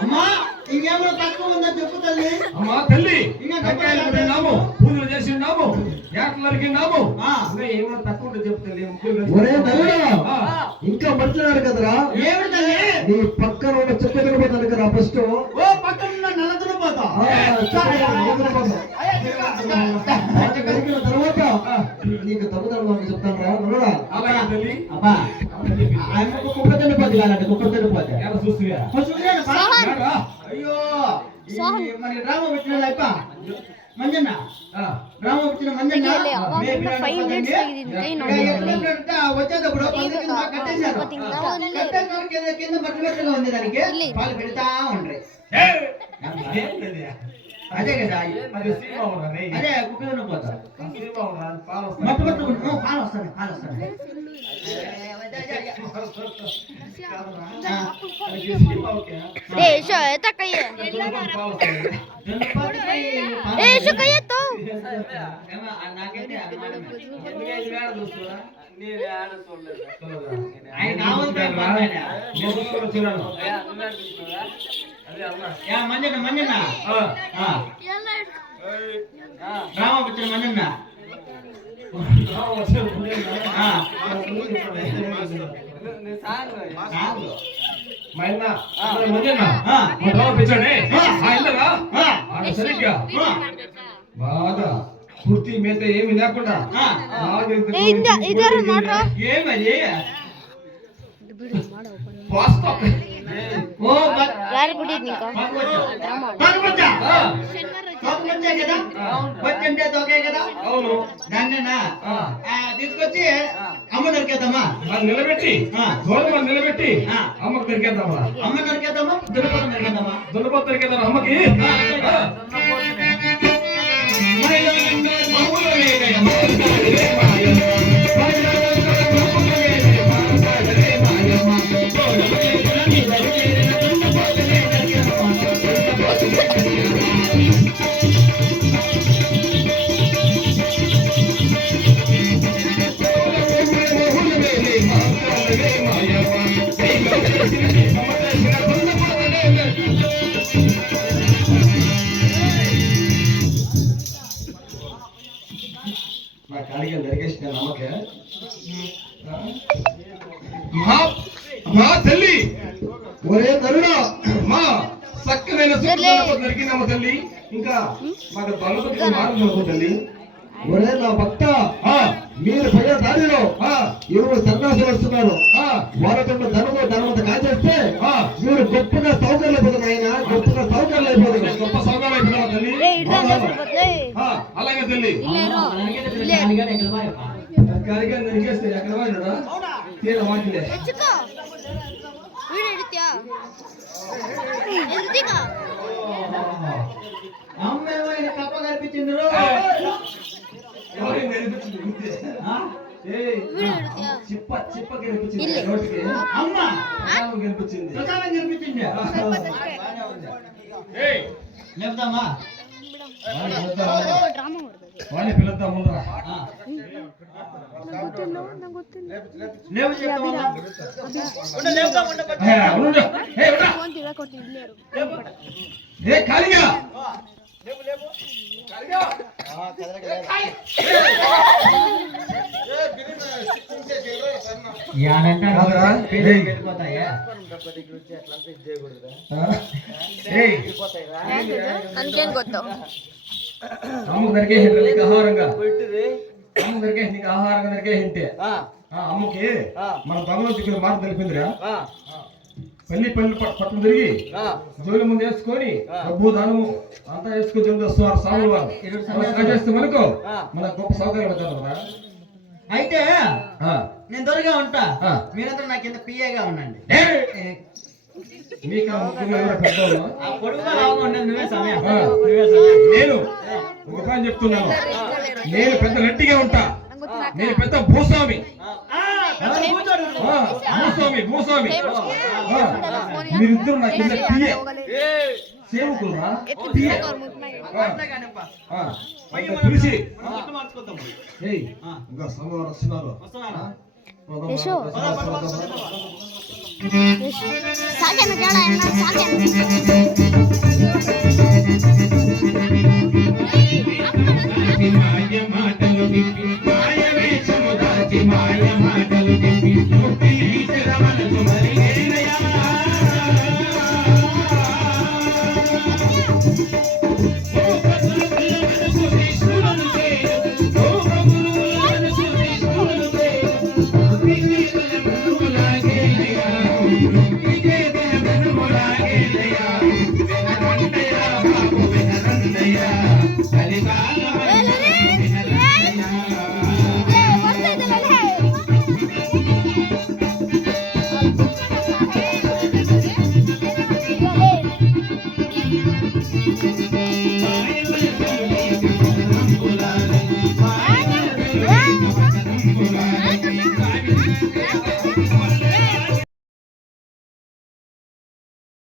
అమ్మా ఇంకేమైనా తక్కువ ఉందా చెప్పు తల్లి. అమ్మా తల్లి తిన్నాము, పూజలు చేసి ఉన్నాము, ఏటలు నరికిన్నాము. ఏమైనా తక్కువ ఉంటే చెప్పు తల్లి. ఇంకా మంచినాడు కదరా. ఏమిటి తల్లి? నీ పక్కన ఉన్న చెత్త తినపోతాను కదా ఫస్ట్. ఓ పక్కన ఉన్న నల్ల తినపోతా. తర్వాత నీకు తగ్గుతాను చెప్తాను రా. అలాగే తల్లి. అబ్బా కుక్క తినపోతే కాదండి, కుక్క తినపోతే చూస్తున్నా. అయ్యో మరి డ్రామా పెట్టిన అయిప మంజన్న, డ్రామా పెట్టిన మంజన్న వచ్చేటప్పుడు కట్టేశారు. కింద మట్టి మెట్టగా ఉంది, దానికి పాలు పెడతా ఉండ్రి. అదే కదా, అదే కుక్క తినపోతా. మట్టి పట్టుకుంటు పాలు వస్తాను, పాలు వస్తాను. Eso está cayendo. Eso cayó todo. Manjanna Manjanna Rama వచ్చిన మంజన్న బాగా పూర్తి మేత ఏమి లేకుండా ఏమది వచ్చింటే తోకే కదా. అవును, దాన్నేనా తీసుకొచ్చి అమ్మ దొరికేద్దామా? నిలబెట్టి గోధుమ నిలబెట్టి అమ్మకు దొరికేద్దామా? అమ్మ దొరికేద్దామా? దున్నపోత దొరికేద్దామా? దున్నపోత దొరికేద్దాం అమ్మకి. మా తల్లి ఒరే తరుడా, మా చక్కనైన దొరికిందమ్మ తల్లి. ఇంకా మాకు బలపతి మార్గం తల్లి. ఒరే నా భక్త, మీరు పోయే దారిలో ఇరువురు సన్యాసులు వస్తున్నారు. వాళ్ళతో ధనమంతా కాజేస్తే మీరు గొప్పగా సౌకర్యం అయిపోతుంది. ఆయన గొప్పగా సౌకర్యం అయిపోతుంది. గొప్ప సౌకర్యం అయిపోతున్నా తల్లి. అలాగే తల్లి. కార్యక్రమం నరికేస్తే ఎక్కడ వాడినా తీర వాటిలే. అమ్మాయి కప్ప కనిపించింది. చిప్ప చిప్ప గెలిపించింది. నోటికి అమ్మ గెలిపించింది. గెలిపించింది. చెప్తామా? వాళ్ళని పిలుద్దాం ముందరా. లేవు చెప్తామా? ఖాళీగా అంతేం ಗೊತ್ತು అమ్మకి దొరికే ఆహారంగా అమ్మకి దొరికే ఆహారంగా దొరికే హింటే అమ్మకి మన భగవంతుడికి మాట తెలిపిందిరా. పల్లి పల్లి పట్టు తిరిగి జోలి ముందు వేసుకొని డబ్బు దానము అంతా వేసుకొని జోలి వస్తున్నారు సాములు వారు. చేస్తే మనకు మన గొప్ప సౌకర్యం అవుతుంది కదా. అయితే నేను దొరిగా ఉంటా, మీరందరూ నాకు ఇంత పిఏగా ఉండండి. మీకు నేను ఒక పని చెప్తున్నాను. నేను పెద్ద గట్టిగా ఉంటా. నేను పెద్ద భూస్వామి. భూస్వామి మీరిద్దరు నా కింద పిఏ సేవకులురా. పిలిచి ఇంకా సోమవారం వస్తున్నారు. ಯಶು ಸಾಕೇನು ಕೇಳ ಸಾಕೇನು